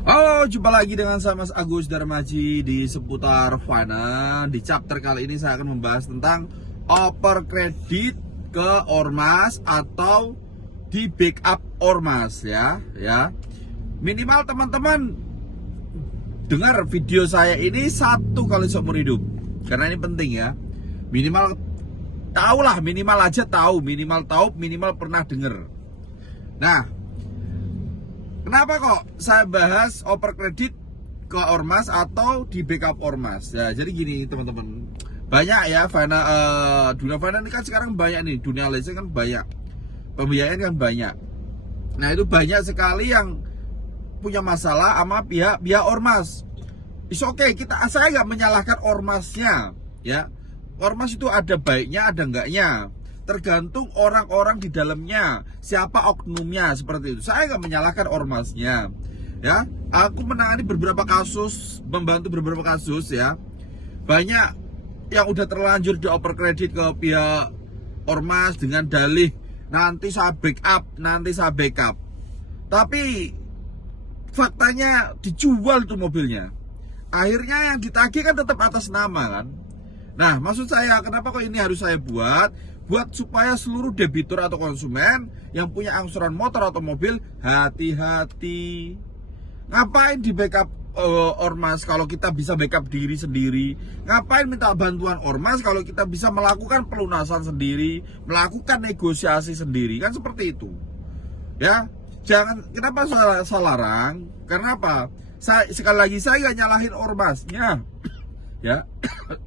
Halo, jumpa lagi dengan saya Mas Agus Darmaji di seputar finance. Di chapter kali ini saya akan membahas tentang oper kredit ke ormas atau di backup ormas ya. Minimal teman-teman dengar video saya ini satu kali seumur hidup. Karena ini penting ya. Minimal tahulah, minimal pernah dengar. Nah, kenapa kok saya bahas oper kredit ke ormas atau di backup ormas? Ya, jadi gini teman-teman, banyak ya dunia finance ini kan sekarang banyak nih, dunia leasing kan banyak, pembiayaan kan banyak. Nah itu banyak sekali yang punya masalah sama pihak ormas. Oke, saya nggak menyalahkan ormasnya, ya. Ormas itu ada baiknya, ada enggaknya. Tergantung orang-orang di dalamnya, siapa oknumnya, seperti itu. Saya nggak menyalahkan ormasnya, ya. Aku menangani beberapa kasus, membantu beberapa kasus, ya. Banyak yang udah terlanjur dioper kredit ke pihak ormas dengan dalih nanti saya backup. Tapi faktanya dijual tuh mobilnya. Akhirnya yang ditagih kan tetap atas nama kan. Nah, maksud saya kenapa kok ini harus saya buat supaya seluruh debitur atau konsumen yang punya angsuran motor atau mobil hati-hati. Ngapain di backup ormas kalau kita bisa backup diri sendiri? Ngapain minta bantuan ormas kalau kita bisa melakukan pelunasan sendiri, melakukan negosiasi sendiri? Kan seperti itu. Ya, jangan, kenapa saya larang? Karena apa? Sekali lagi saya nggak nyalahin ormasnya. Ya,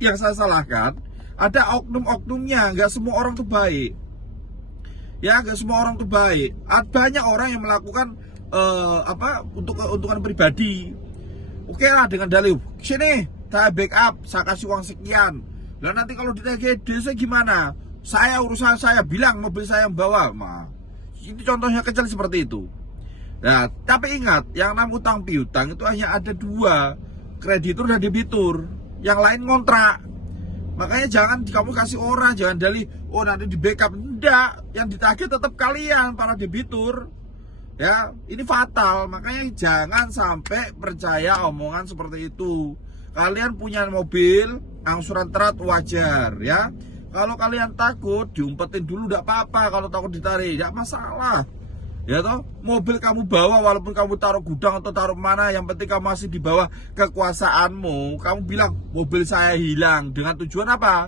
yang saya salahkan ada oknum-oknumnya. Nggak semua orang tuh baik. Ya, nggak semua orang tuh baik. Banyak orang yang melakukan untuk keuntungan pribadi. Oke lah, dengan dalih sini saya backup, saya kasih uang sekian. Dan nanti kalau ditagih desa gimana? Urusan saya bilang mobil saya yang bawa. Ini contohnya kecil seperti itu. Nah, tapi ingat, yang namanya utang piutang itu hanya ada dua, kreditur dan debitur. Yang lain ngontrak. Makanya jangan kamu kasih orang, jangan dalih, oh nanti di backup. Enggak, yang ditagih tetap kalian, para debitur. Ya, ini fatal. Makanya jangan sampai percaya omongan seperti itu. Kalian punya mobil, angsuran terat wajar ya. Kalau kalian takut, diumpetin dulu enggak apa-apa. Kalau takut ditarik, enggak masalah. Ya toh, mobil kamu bawa walaupun kamu taruh gudang atau taruh mana, yang penting kamu masih di bawah kekuasaanmu. Kamu bilang mobil saya hilang dengan tujuan apa?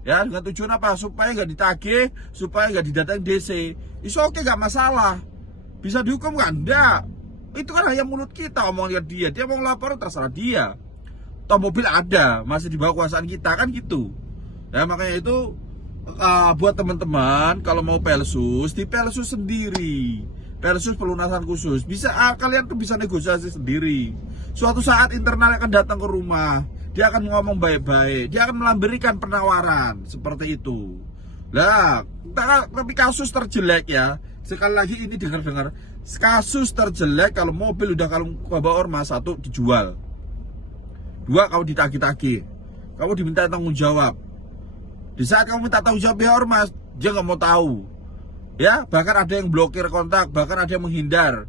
Ya, dengan tujuan apa? Supaya nggak ditagih, supaya nggak didatang DC. Oke, nggak masalah. Bisa dihukum kan? Enggak. Itu kan hanya mulut kita omongnya dia mau lapor terserah dia. Toh mobil ada, masih di bawah kekuasaan kita kan gitu. Ya makanya itu buat teman-teman kalau mau pelsus, di pelsus sendiri, pelsus pelunasan khusus bisa, kalian tuh bisa negosiasi sendiri. Suatu saat internal akan datang ke rumah, dia akan ngomong baik-baik, dia akan memberikan penawaran seperti itu. Nah, tapi kasus terjelek ya, sekali lagi ini dengar-dengar, kasus terjelek kalau mobil udah kalau bawa ormas, satu dijual, dua kamu ditagih-tagih, kamu diminta tanggung jawab. Di saat kamu minta tanggung jawab pihak ormas, dia nggak mau tahu. Ya, bahkan ada yang blokir kontak, bahkan ada yang menghindar.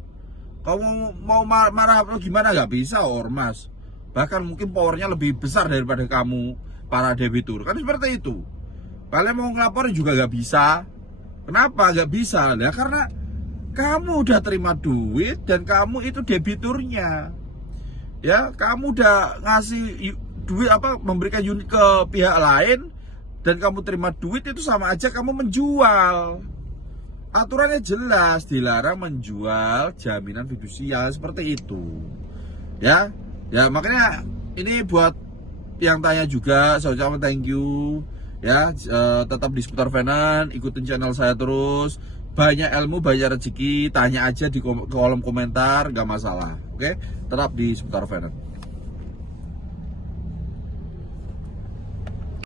Kamu mau marah atau gimana, nggak bisa ormas. Bahkan mungkin powernya lebih besar daripada kamu, para debitur. Kan seperti itu. Kalian mau ngelaporin juga nggak bisa. Kenapa nggak bisa? Ya karena kamu udah terima duit dan kamu itu debiturnya. Ya, kamu udah ngasih duit memberikan unit ke pihak lain, dan kamu terima duit, itu sama aja kamu menjual. Aturannya jelas, dilarang menjual jaminan fidusial seperti itu. Ya makanya ini buat yang tanya juga, saya ucapkan thank you. Ya, tetap di seputar finance, ikutin channel saya terus. Banyak ilmu, banyak rezeki, tanya aja di kolom komentar, gak masalah. Oke, tetap di seputar finance.